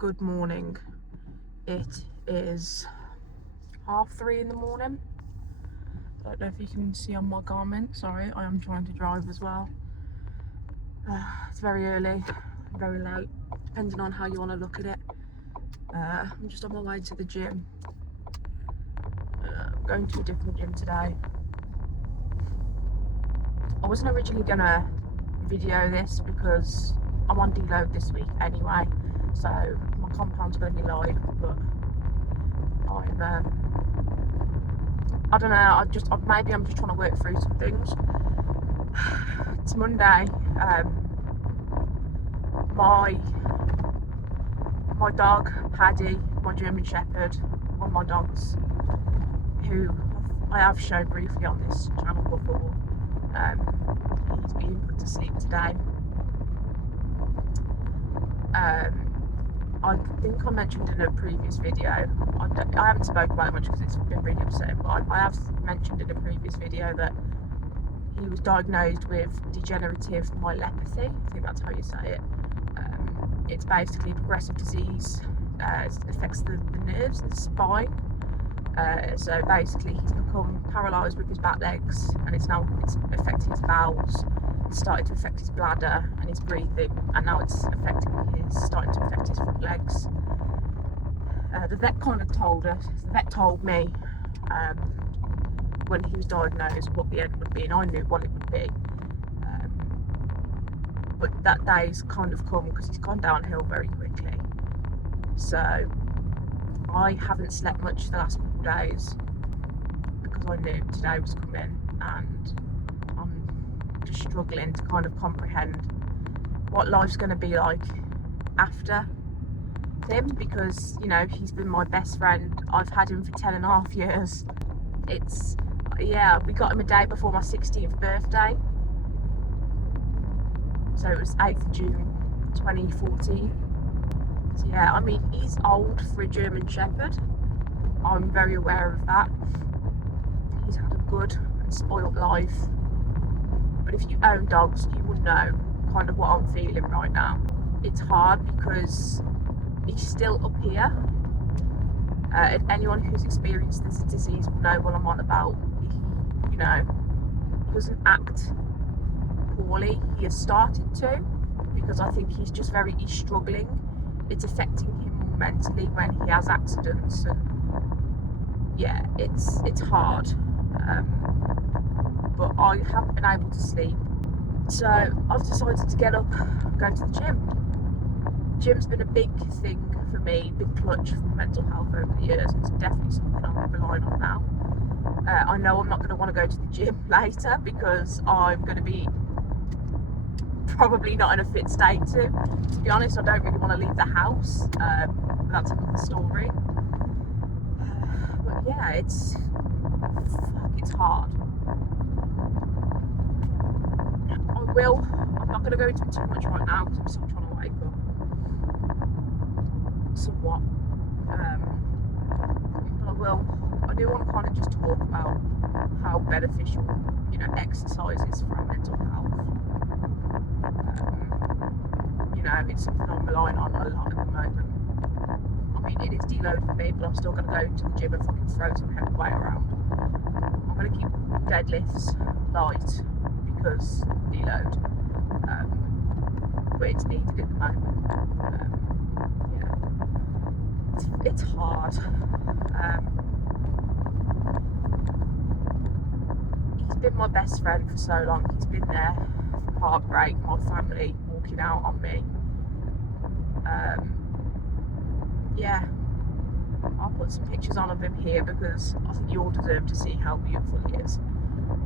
Good morning. It is 3:30 in the morning. I don't know if you can see on my garment. Sorry, I am trying to drive as well. It's very early, very late, depending on how you want to look at it. I'm just on my way to the gym. I'm going to a different gym today. I wasn't originally gonna video this because I'm on deload this week anyway, so my compound's going to be live, but I don't know, maybe I'm just trying to work through some things. It's Monday. My dog, Paddy, my German Shepherd, one of my dogs, who I have shown briefly on this channel before, he's being put to sleep today. I think I mentioned in a previous video, I haven't spoken about it much because it's been really upsetting, but I have mentioned in a previous video that he was diagnosed with degenerative myelopathy. I think that's how you say it. It's basically progressive disease. It affects the nerves and the spine. So basically he's become paralysed with his back legs, and it's affecting his bowels. It's started to affect his bladder and his breathing, and now it's starting to affect his front legs. The vet told me when he was diagnosed what the end would be, and I knew what it would be. But that day's kind of come because he's gone downhill very quickly. So I haven't slept much the last couple of days because I knew today was coming, and I'm just struggling to kind of comprehend what life's going to be like after him, because, you know, he's been my best friend. I've had him for 10.5 years. We got him a day before my 16th birthday. So it was 8th of June 2014. So yeah, I mean, he's old for a German Shepherd. I'm very aware of that. He's had a good and spoiled life. But if you own dogs, you will know kind of what I'm feeling right now. It's hard because he's still up here. And anyone who's experienced this disease will know what I'm on about. He doesn't act poorly. He has started to, because I think he's struggling. It's affecting him more mentally when he has accidents, and yeah, it's hard. But I haven't been able to sleep, so I've decided to get up and go to the gym. Gym's been a big thing for me, big clutch for mental health over the years. It's definitely something I'm relying on now. I know I'm not going to want to go to the gym later because I'm going to be probably not in a fit state to be honest. I don't really want to leave the house, but that's another story. But yeah, it's hard. I'm not going to go into it too much right now because I'm still trying to wake up somewhat. But I do want to kind of just talk about how beneficial, exercise is for our mental health. It's something I'm relying on a lot at the moment. I mean, it is deload for me, but I'm still going to go to the gym and fucking throw some heavy weight around. I'm going to keep deadlifts light because deload, but it's needed at the moment. It's hard. He's been my best friend for so long. He's been there for heartbreak, my family walking out on me. I'll put some pictures on of him here because I think you all deserve to see how beautiful he is.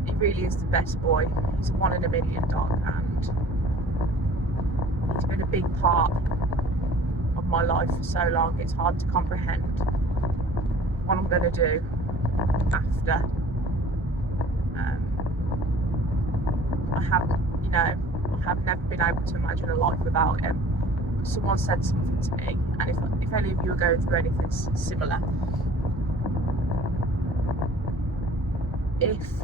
He really is the best boy. He's a 1 in a million dog, and he's been a big part of my life for so long. It's hard to comprehend what I'm going to do after. I have never been able to imagine a life without him. Someone said something to me, and if any of you are going through anything similar, if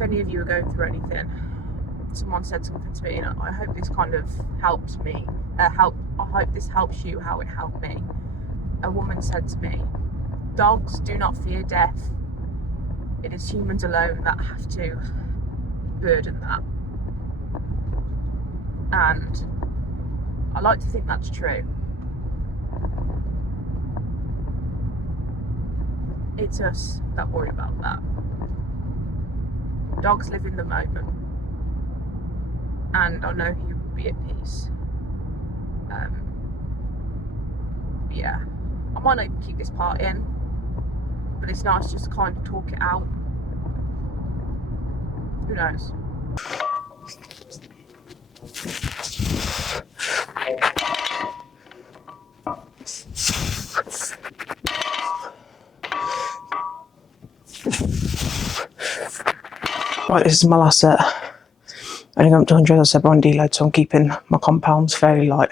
any of you are going through anything, someone said something to me, and I hope this kind of helped I hope this helps you how it helped me. A woman said to me, dogs do not fear death. It is humans alone that have to burden that. And I like to think that's true. It's us that worry about that. Dogs live in the moment, and I know he will be at peace. Yeah, I might not even keep this part in, but it's nice just to kind of talk it out. Who knows? Right, this is my last set. I only got up to 100, as I said, on deload, so I'm keeping my compounds fairly light.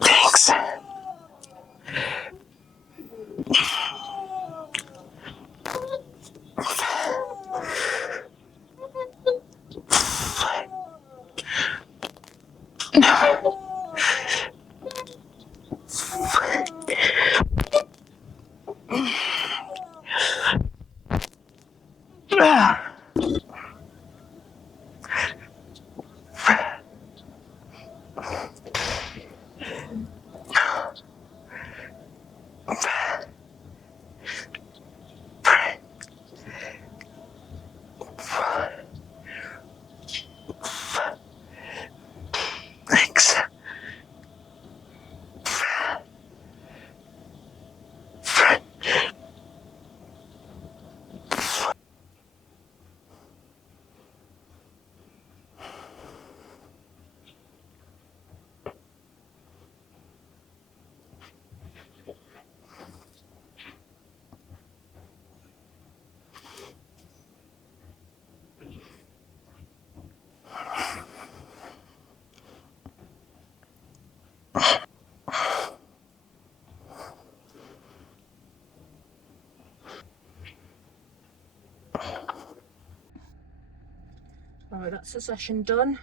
Thanks. Thanks. Right, that's the session done.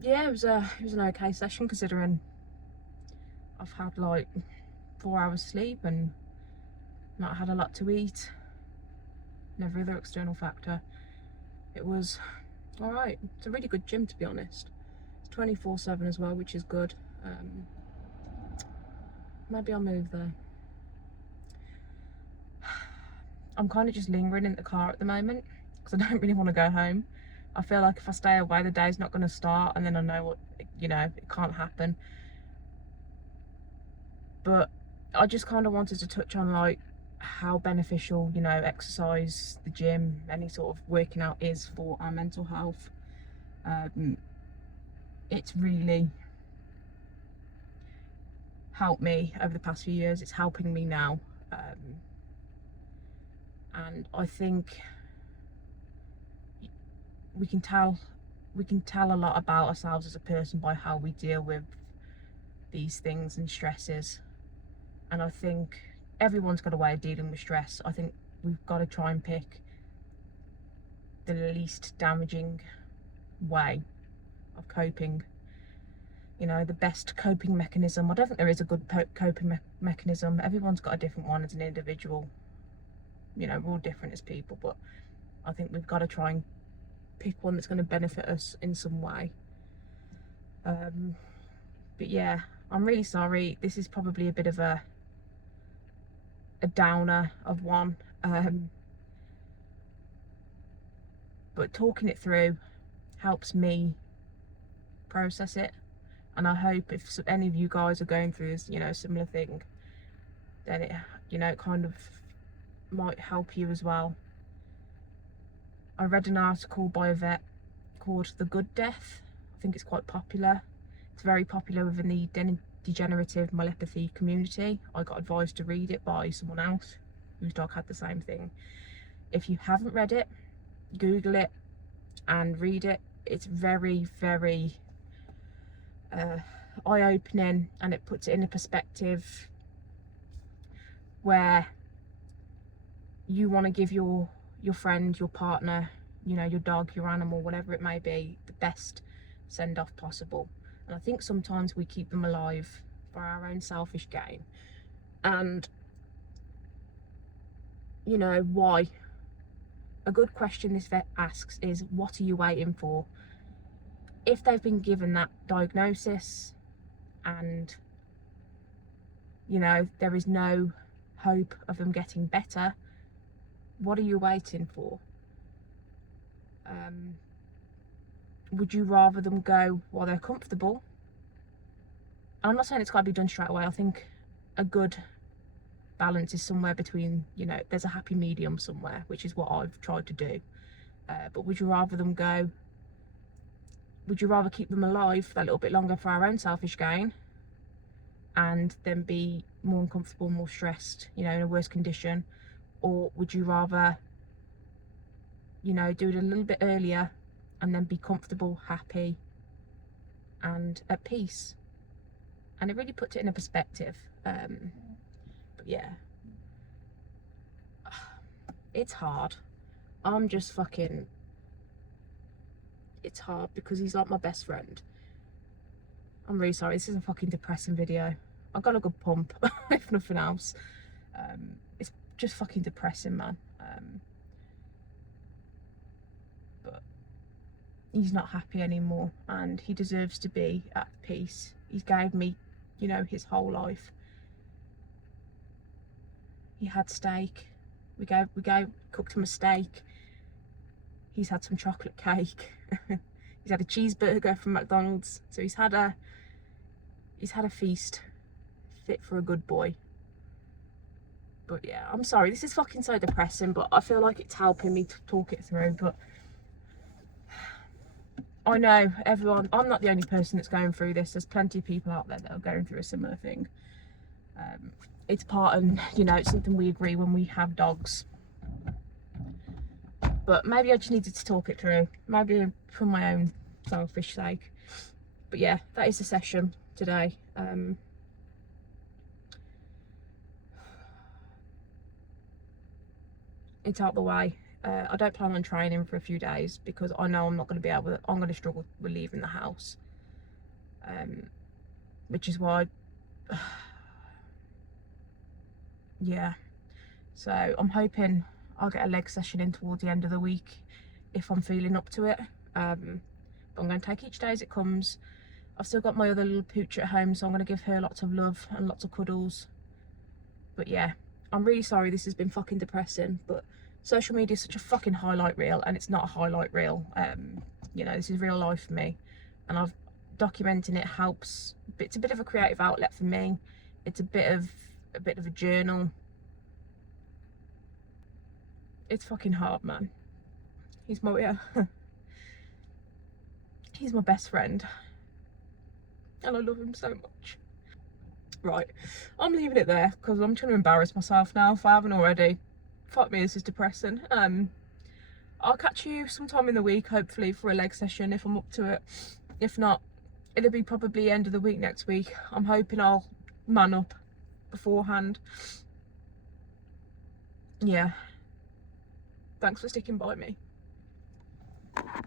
Yeah, it was an okay session considering I've had like 4 hours sleep and not had a lot to eat and every other external factor. It was alright. It's a really good gym, to be honest. It's 24/7 as well, which is good. Maybe I'll move there. I'm kind of just lingering in the car at the moment because I don't really want to go home. I feel like if I stay away, the day's not going to start, and then I know what, you know, it can't happen. But I just kind of wanted to touch on like how beneficial, you know, exercise, the gym, any sort of working out is for our mental health. It's really helped me over the past few years. It's helping me now. And I think we can tell a lot about ourselves as a person by how we deal with these things and stresses. And I think everyone's got a way of dealing with stress. I think we've got to try and pick the least damaging way of coping. You know, the best coping mechanism. I don't think there is a good coping mechanism. Everyone's got a different one as an individual. You know, we're all different as people, but I think we've got to try and pick one that's going to benefit us in some way. But yeah, I'm really sorry. This is probably a bit of a downer of one. But talking it through helps me process it. And I hope if any of you guys are going through this, you know, similar thing, then it, you know, it kind of might help you as well. I read an article by a vet called The Good Death. I think it's quite popular. It's very popular within the degenerative myelopathy community. I got advised to read it by someone else whose dog had the same thing. If you haven't read it, Google it and read it. It's very, very eye-opening, and it puts it in a perspective where you want to give your friend, your partner, you know, your dog, your animal, whatever it may be, the best send-off possible. And I think sometimes we keep them alive for our own selfish gain. And, you know, why? A good question this vet asks is, what are you waiting for? If they've been given that diagnosis and, you know, there is no hope of them getting better, what are you waiting for? Would you rather them go while they're comfortable? I'm not saying it's got to be done straight away. I think a good balance is somewhere between, you know, there's a happy medium somewhere, which is what I've tried to do. But would you rather them go? Would you rather keep them alive for a little bit longer for our own selfish gain and then be more uncomfortable, more stressed, you know, in a worse condition? Or would you rather, you know, do it a little bit earlier and then be comfortable, happy and at peace? And it really puts it in a perspective. But yeah, it's hard. I'm just fucking, it's hard because he's like my best friend. I'm really sorry, this is a fucking depressing video. I've got a good pump, if nothing else. It's just fucking depressing, man. But he's not happy anymore and he deserves to be at peace. He's gave me, you know, his whole life. He had steak. We cooked him a steak. He's had some chocolate cake. He's had a cheeseburger from McDonald's. So he's had a feast fit for a good boy. But yeah, I'm sorry, this is fucking so depressing, but I feel like it's helping me to talk it through. But I know everyone, I'm not the only person that's going through this. There's plenty of people out there that are going through a similar thing. It's part and, you know, it's something we agree when we have dogs. But maybe I just needed to talk it through. Maybe for my own selfish sake. But yeah, that is the session today. It's out the way. I don't plan on training for a few days because I know I'm not going to be able to, I'm going to struggle with leaving the house. Which is why, yeah. So I'm hoping I'll get a leg session in towards the end of the week if I'm feeling up to it. But I'm going to take each day as it comes. I've still got my other little pooch at home, so I'm going to give her lots of love and lots of cuddles. But yeah, I'm really sorry this has been fucking depressing, but social media is such a fucking highlight reel, and it's not a highlight reel. You know, this is real life for me, and documenting it helps. It's a bit of a creative outlet for me. It's a bit of a journal. It's fucking hard, man. He's my he's my best friend, and I love him so much. Right, I'm leaving it there because I'm trying to embarrass myself now if I haven't already. Fuck me, this is depressing. I'll catch you sometime in the week, hopefully, for a leg session if I'm up to it. If not, it'll be probably end of the week next week. I'm hoping I'll man up beforehand. Yeah. Thanks for sticking by me.